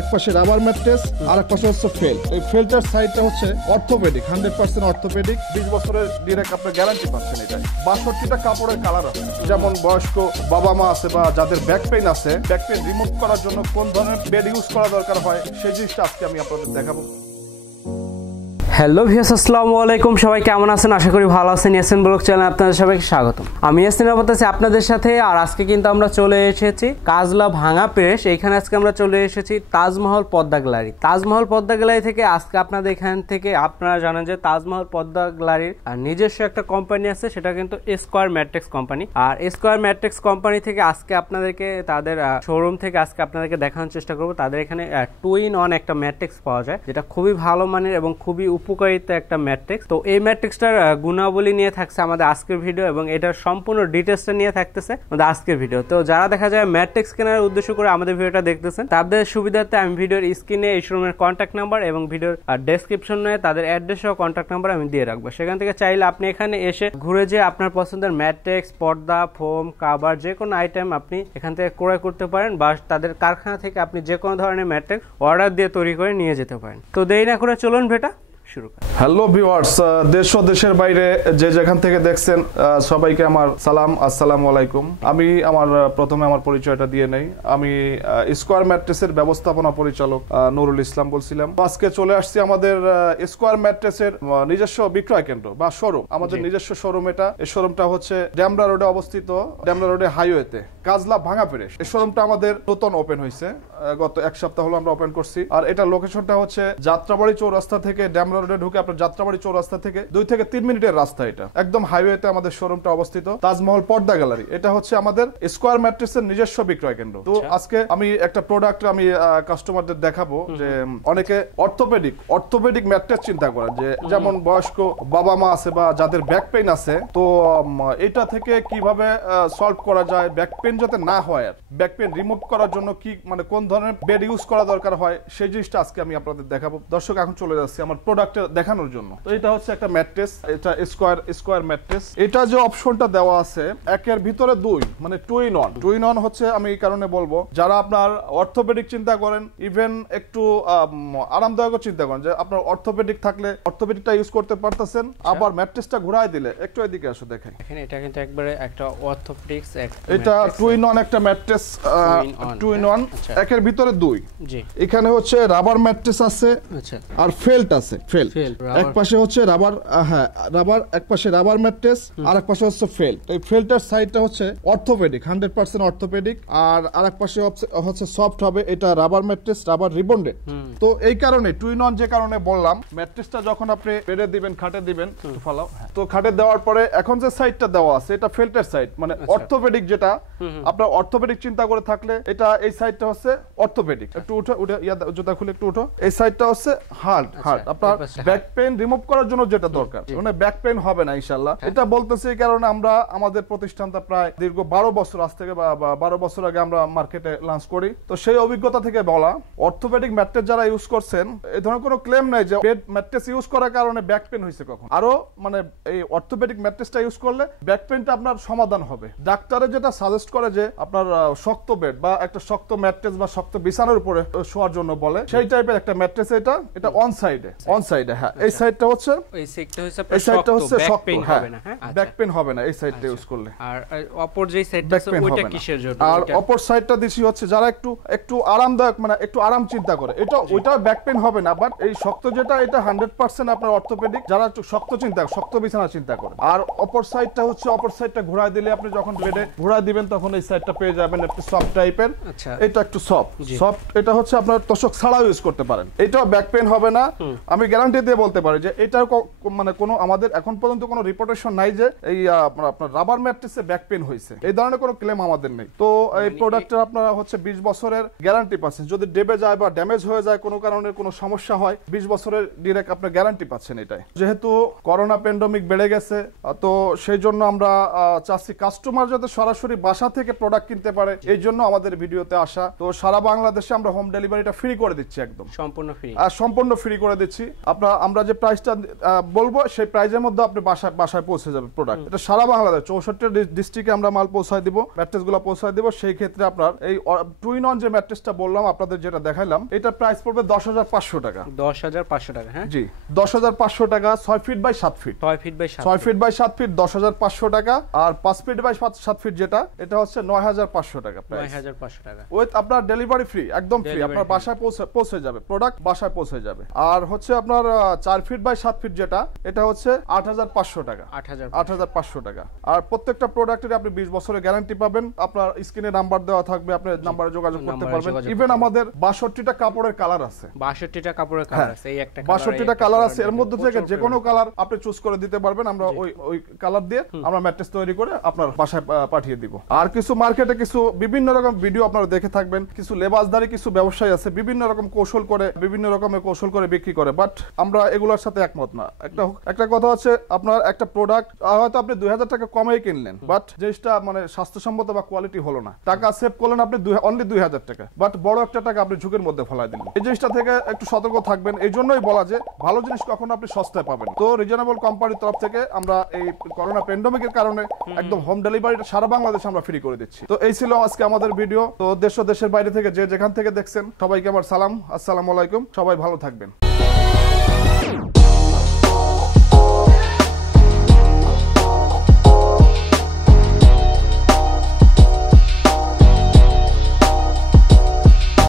এক পাশে rubber mattress আর এক পাশে হচ্ছে ফেল। এই ফেলটার সাইডটা হচ্ছে অর্থোপেডিক, 100% অর্থোপেডিক। 20 বছরের ডিরেক্ট আপনার গ্যারান্টি পাচ্ছেন এটাই। 62টা কাপড়ের কালার আছে, যেমন বয়স্ক বাবা মা আছে বা যাদের ব্যাক পেইন আছে, ব্যাক পেইন রিমুভ করার জন্য কোন ধরনের বেড ইউজ করা দরকার হয় সেই জিনিসটা আজকে আমি আপনাদের দেখাবো। হ্যালো ভিউয়ার্স, আসসালামু আলাইকুম। সবাই কেমন আছেন? আশা করি ভালো আছেন। ইয়াসিন ব্লগ চ্যানেলে আপনাদের সবাইকে স্বাগতম। আমি ইয়াসিন বলতেছি আপনাদের সাথে। আর আজকে কিন্তু আমরা চলে এসেছি কাজলা ভাঙা প্রেস। এইখানে আজকে আমরা চলে এসেছি তাজমহল পদ্মা গ্যালারি। তাজমহল পদ্মা গ্যালারি থেকে আজকে আপনাদের এখান থেকে আপনারা জানেন যে তাজমহল পদ্মা গ্যালারির নিজস্ব একটা কোম্পানি আছে, সেটা কিন্তু স্কোয়ার ম্যাট্রিক্স কোম্পানি। আর স্কোয়ার ম্যাট্রিক্স কোম্পানি থেকে আজকে আপনাদেরকে তাদের শোরুম থেকে আজকে আপনাদেরকে দেখানোর চেষ্টা করবো। তাদের এখানে 2-in-1 একটা ম্যাট্রিক্স পাওয়া যায়, যেটা খুবই ভালো মানের এবং খুবই উপকারিতা একটা ম্যাট্রিক্স। তো এই ম্যাট্রিক্সটার গুণাবলী নিয়ে থাকছে আমাদের আজকের ভিডিও এবং এটার সম্পূর্ণ ডিটেলসটা নিয়ে থাকতেছে আমাদের আজকের ভিডিও। তো যারা দেখা যায় ম্যাট্রিক্স কেনার উদ্দেশ্য করে আমাদের ভিডিওটা দেখতেছেন, তাদের সুবিধার্থে আমি ভিডিওর স্ক্রিনে এই শোরুমের কন্ট্যাক্ট নাম্বার এবং ভিডিওর ডেসক্রিপশনে তাদের অ্যাড্রেস ও কন্ট্যাক্ট নাম্বার আমি দিয়ে রাখবো। সেখান থেকে চাইলে আপনি এখানে এসে ঘুরে যেয়ে আপনার পছন্দের ম্যাট্রিক্স, পর্দা, ফোম, কাভার যে কোনো আইটেম আপনি এখান থেকে ক্রয় করতে পারেন, বা তাদের কারখানা থেকে আপনি যে কোনো ধরনের ম্যাট্রিক্স অর্ডার দিয়ে তৈরি করে নিয়ে যেতে পারেন। তো দেরি না করে চলুন ভেটা শুরু করি। হ্যালো ভিউয়ার্স, দেশ ও দেশের বাইরে যে যেখান থেকে দেখছেন সবাইকে আমার সালাম, আসসালামু আলাইকুম। আমি প্রথমে আমার পরিচয়টা দিয়ে নেই। আমি স্কোয়ার ম্যাট্রেসের ব্যবস্থাপনা পরিচালক নুরুল ইসলাম বলছিলাম। আজকে চলে আসছি আমাদের স্কোয়ার ম্যাট্রেসের নিজস্ব বিক্রয় কেন্দ্র বা শোরুম। আমাদের নিজস্ব শোরুম এটা। এই শোরুমটা হচ্ছে ডেমরা রোডে অবস্থিত, ডেমরা রোডে হাইওয়েতে কাজলা ভাঙা প্রেস। এই শোরুমটা আমাদের নতুন ওপেন হয়েছে, গত এক সপ্তাহ হলো আমরা ওপেন করছি। আর এটা লোকেশনটা হচ্ছে যাত্রাবাড়ি চৌরাস্তা থেকে ডেমরা রোডে ঢুকে আপনার যাত্রাবাড়ি চৌরাস্তা থেকে 2 থেকে 3 মিনিটের রাস্তা। এটা একদম হাইওয়েতে আমাদের শোরুমটা অবস্থিত, তাজমহল পর্দা গ্যালারি। এটা হচ্ছে আমাদের স্কোয়ার ম্যাট্রেসের নিজস্ব বিক্রয় কেন্দ্র। তো আজকে আমি একটা প্রোডাক্ট আমি কাস্টমারদের দেখাবো, যে অনেকে অর্থোপেডিক ম্যাট্রেস চিন্তা করেন, যে যেমন বয়স্ক বাবা মা আছে বা যাদের ব্যাক পেইন আছে, তো এটা থেকে কিভাবে সলভ করা যায়, ব্যাক পেইন যাতে না হয়, আর ব্যাক পেইন রিমুভ করার জন্য কি কোন ধরনের বেড ইউজ করা দরকার হয় সেই জিনিসটা আজকে আমি আপনাদের দেখাবো। দর্শক, এখন চলে যাচ্ছি আমার প্রোডাক্ট দেখানোর জন্য। তো এটা হচ্ছে একটা ম্যাট্রেস, এটা স্কোয়ার ম্যাট্রেস। এটা যে অপশনটা দেওয়া আছে একের ভিতরে 2, মানে 2-in-1 হচ্ছে। আমি এই কারণে বলবো, যারা আপনার অর্থোপেডিক চিন্তা করেন, ইভেন একটু আরামদায়ক চিন্তা করেন, যে আপনার অর্থোপেডিক থাকলে অর্থোপেডিকটা ইউজ করতে পারতেছেন, আবার ম্যাট্রেসটা ঘুরায় দিলে একটু এদিকে আসো দেখেন। এটা কিন্তু একবারে একটা অর্থোপেডিক্স, এটা 2-in-1 একটা ম্যাট্রেস, 2-in-1 একের ভিতরে 2। জি, এখানে হচ্ছে রাবার ম্যাট্রেস আছে, আচ্ছা, আর ফেল্ট আছে। ফেল এক পাশে হচ্ছে রাবার, রাবার এক পাশে রাবার ম্যাট্রেস আর এক পাশে হচ্ছে ফেল। এই ফেলটার সাইডটা হচ্ছে অর্থোপেডিক, 100% অর্থোপেডিক, আর আরেক পাশে হচ্ছে সফট হবে। এটা রাবার ম্যাট্রেস, রাবার রিবন্ডেড। তো এই কারণে 2-in-1 যে কারণে বললাম, ম্যাট্রেসটা যখন আপনি বেডে দিবেন, খাটে দিবেন, ফলাও, তো খাটে দেওয়ার পরে এখন যে সাইডটা দেওয়া আছে এটা ফেল্টের সাইড, মানে অর্থোপেডিক। যেটা আপনার অর্থোপেডিক চিন্তা করে থাকলে এটা এই সাইডটা হচ্ছে অর্থোপেডিক। একটু উঠে জুতা খুলে একটু উঠো। এই সাইডটা হচ্ছে হার্ড। আপনার ব্যাক পেইন রিমুভ করার জন্য যেটা দরকার, মানে ব্যাক পেইন হবে না ইনশাআল্লাহ। এটা বলতেছি এই কারণে আমরা আমাদের প্রতিষ্ঠানটা প্রায় দীর্ঘ 12 বছর আজ থেকে, বা 12 বছর আগে আমরা মার্কেটে লঞ্চ করি। তো সেই অভিজ্ঞতা থেকে বলা, অর্থোপেডিক ম্যাট্রেস যারা ইউজ করছেন, এই ধরনের কোনো ক্লেম নাই যে বেড ম্যাট্রেস ইউজ করার কারণে ব্যাক পেইন হয়েছে কখন। আরো মানে এই অর্থোপেডিক ম্যাট্রেসটা ইউজ করলে ব্যাক পেইনটা আপনার সমাধান হবে। ডাক্তারে যেটা সাজেস্ট করে যে আপনার শক্ত বেড বা একটা শক্ত ম্যাট্রেস বা শক্ত বিছানার উপরে শোয়ার জন্য বলে, সেই টাইপের একটা ম্যাট্রেস। এটা অন সাইডে, হ্যাঁ। এই সাইডটা হচ্ছে শক্ত, ব্যাক পেইন হবে না এই সাইডটা ইউজ করলে। আর অপর যে সাইডটা আছে ওইটা কিসের জন্য? আর অপর সাইডটা দিছি হচ্ছে যারা একটু আরামদায়ক, মানে একটু আরাম চিন্তা করে, ওইটা ব্যাক পেইন হবে না। বাট এই শক্ত যেটা, এটা 100% আপনার অর্থোপেডিক, যারা একটু শক্ত বিছানা চিন্তা করে। আর অপর সাইডটা হচ্ছে, অপর সাইডটা ঘোরায় দিলে আপনি যখন বেডে ঘোরায় দিবেন তখন এই সাইডটা পেয়ে যাবেন একটু সফট টাইপের। এটা একটু সফট। এটা হচ্ছে আপনার তোষক ছাড়াও ইউজ করতে পারেন, এটাও ব্যাক পেইন হবে না। আমি গ্যারান্টি দিয়ে বলতে পারি যে এটার মানে কোনো আমাদের এখন পর্যন্ত কোনো রিপোর্টেশন নাই যে এই আপনার রাবার ম্যাট্রেসে ব্যাক পেইন হয়েছে, এই ধরনের কোনো ক্লেম আমাদের নেই। তো এই প্রোডাক্টের আপনারা হচ্ছে 20 বছরের গ্যারান্টি পাচ্ছেন। যদি ডেবে যায় বা ড্যামেজ হয়ে যায়, কোনো কারণে কোনো সমস্যা হয়, 20 বছরের ডিরেক্ট আপনার গ্যারান্টি পাচ্ছেন এটাই। যেহেতু করোনা প্যান্ডেমিক বেড়ে গেছে, তো সেই জন্য আমরা চাচ্ছি কাস্টমার যাতে সরাসরি বাসা থেকে থেকে প্রোডাক্ট কিনতে পারে, এই জন্য আমাদের ভিডিওতে আসা। তো সারা বাংলাদেশে আমরা হোম ডেলিভারিটা ফ্রি করে দিচ্ছি, একদম সম্পূর্ণ ফ্রি করে দিচ্ছি। আমরা যে প্রাইসটা বলবো সেই প্রাইসের মধ্যে আপনি বাসায় পৌঁছে যাবে প্রোডাক্ট। এটা সারা বাংলাদেশ 64 ডিস্ট্রিক্টে আমরা মাল পৌঁছায় দিব, ম্যাট্রেসগুলো পৌঁছায় দিব। সেই ক্ষেত্রে আপনার এই 2 in 1 যে ম্যাট্রেসটা বললাম আপনাদের, যেটা দেখাইলাম, এটা প্রাইস পড়বে 10,500 টাকা। 10,500 টাকা, হ্যাঁ জি, 10,500 টাকা। 6 feet by 7 feet, 6 feet by 7 feet 10,500 টাকা। আর 5 ফিট বাই 7 ফিট যেটা, এটা হচ্ছে 9,500 টাকা প্রাইস। 9,500 টাকা উইথ আপনার ডেলিভারি ফ্রি, একদম ফ্রি, আপনার বাসায় পৌঁছে যাবে, প্রোডাক্ট বাসায় পৌঁছে যাবে। আর হচ্ছে আপনার 4 ফিট বাই 7 ফিট যেটা, এটা হচ্ছে 8,500 টাকা, 8,500 টাকা। আর প্রত্যেকটা প্রোডাক্টের আপনি 20 বছরের গ্যারান্টি পাবেন। আপনার স্ক্রিনে নাম্বার দেওয়া থাকবে, আপনি নাম্বারে যোগাযোগ করতে পারবেন। ইভেন আমাদের 62টা কাপড়ের কালার আছে, 62টা কাপড়ের কালার আছে, এই একটা 62টা কালার আছে, এর মধ্যে থেকে যে কোনো কালার আপনি চুজ করে দিতে পারবেন। আমরা ওই কালার দিয়ে আমরা ম্যাট্রেস তৈরি করে আপনার বাসায় পাঠিয়ে দিব। আর কিছু মার্কেটে কিছু বিভিন্ন রকম ভিডিও আপনারা দেখে থাকবেন, কিছু লেবাসদারি কিছু ব্যবসায়ী আছে বিভিন্ন রকম কৌশল করে, বিভিন্ন রকমের কৌশল করে বিক্রি করে, বাট আমরা এগুলোর সাথে একমত না। একটা কথা হচ্ছে, আপনার একটা প্রোডাক্ট হয়তো আপনি 2,000 টাকা কমে কিনলেন, বাট জিনিসটা মানে স্বাস্থ্যসম্মত বা কোয়ালিটি হলো না, টাকা সেভ করলেন আপনি অনলি 2,000 টাকা, বাট বড় একটা টাকা আপনি ঝুঁকির মধ্যে ফেলাই দিলেন। এই জিনিসটা থেকে একটু সতর্ক থাকবেন। এই জন্যই বলা যে ভালো জিনিস কখনো আপনি সস্তায় পাবেন। তো রিজনেবল কোম্পানির তরফ থেকে আমরা এই করোনা প্যান্ডেমিকের কারণে একদম হোম ডেলিভারিটা সারা বাংলাদেশে আমরা ফ্রি করে দিচ্ছি। তো এই ছিল আজকে আমাদের ভিডিও। তো দেশ ও দেশের বাইরে থেকে যে যেখান থেকে দেখছেন সবাইকে আমার সালাম, আসসালামু আলাইকুম, সবাই ভালো থাকবেন।